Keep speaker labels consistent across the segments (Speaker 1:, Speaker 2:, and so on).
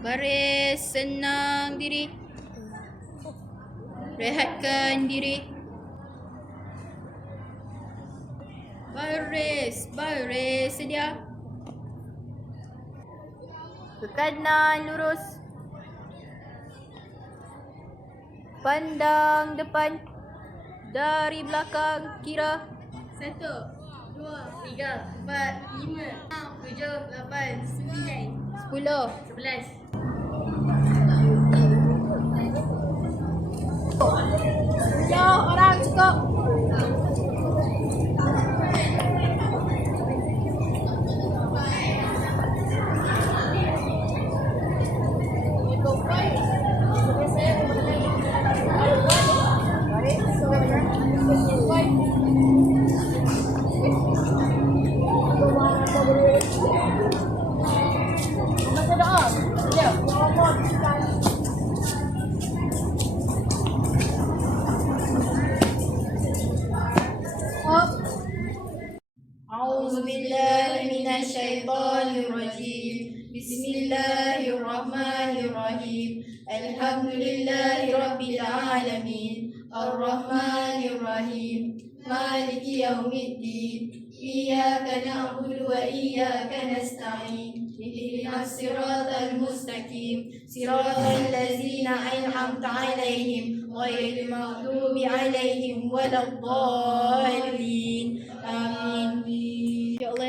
Speaker 1: Baris senang diri. Rehatkan diri. Baris, baris sedia. Ke kanan lurus. Pandang depan. Dari belakang kira.
Speaker 2: Satu, dua, tiga, empat, lima, enam, tujuh, lapan, sembilan,
Speaker 1: Sepuluh.
Speaker 2: sebelas.
Speaker 1: Ya, orang cukup. بسم الله الرحمن الرحيم الحمد لله رب العالمين الرحمن الرحيم مالك يوم الدين إياك نعبد وإياك نستعين اهدنا الصراط المستقيم صراط الذين أنعمت عليهم غير المغضوب عليهم ولا الضالين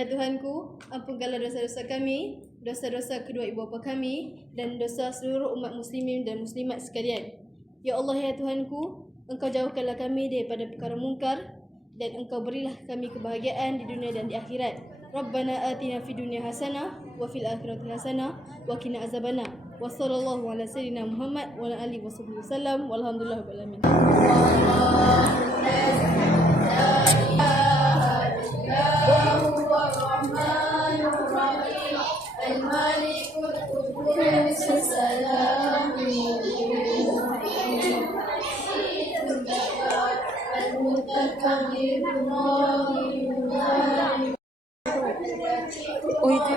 Speaker 1: ya Tuhanku, ampunkanlah dosa-dosa kami, dosa-dosa kedua ibu bapa kami dan dosa seluruh umat muslimin dan muslimat sekalian. Ya Allah ya Tuhanku, Engkau jauhkanlah kami daripada perkara mungkar dan Engkau berilah kami kebahagiaan di dunia dan di akhirat. Rabbana atina fid dunya hasanah wa fil akhirati hasanah wa qina azabana. Wa sallallahu ala sayyidina Muhammad wa ala alihi wasallam
Speaker 2: مالك القدوس سلام ওইটা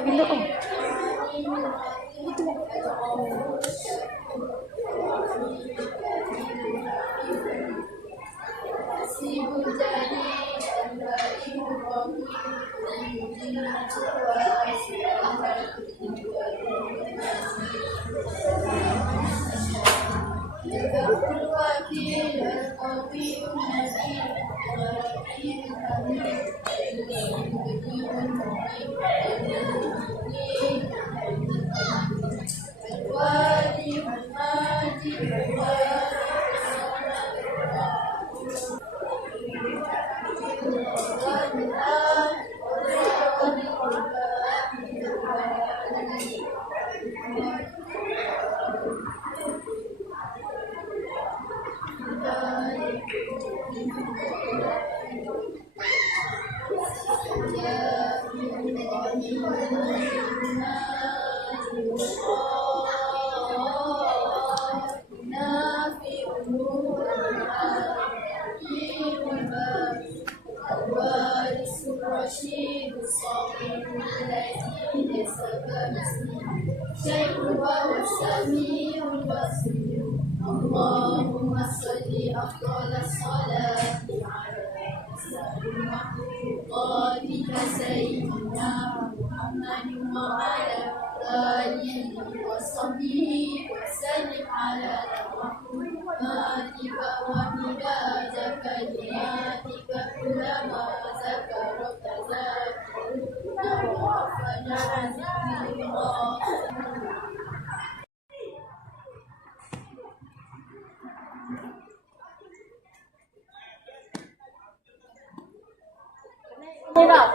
Speaker 2: Thank you. الرشيد الصغير الذي ليس كمثله شيء وهو السميع البصير اللهم صل افضل الصلاه على اسعد مخلوقاتك سيدنا محمد وعلى Get out.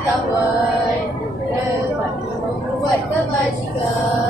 Speaker 2: pengetahuan dapat membuat kebajikan.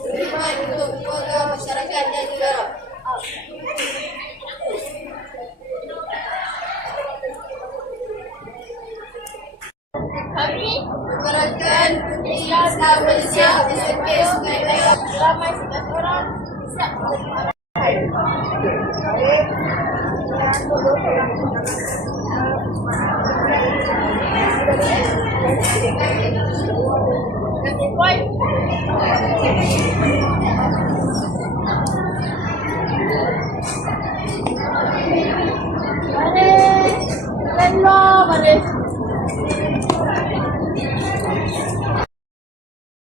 Speaker 2: ramai sikit orang. Siap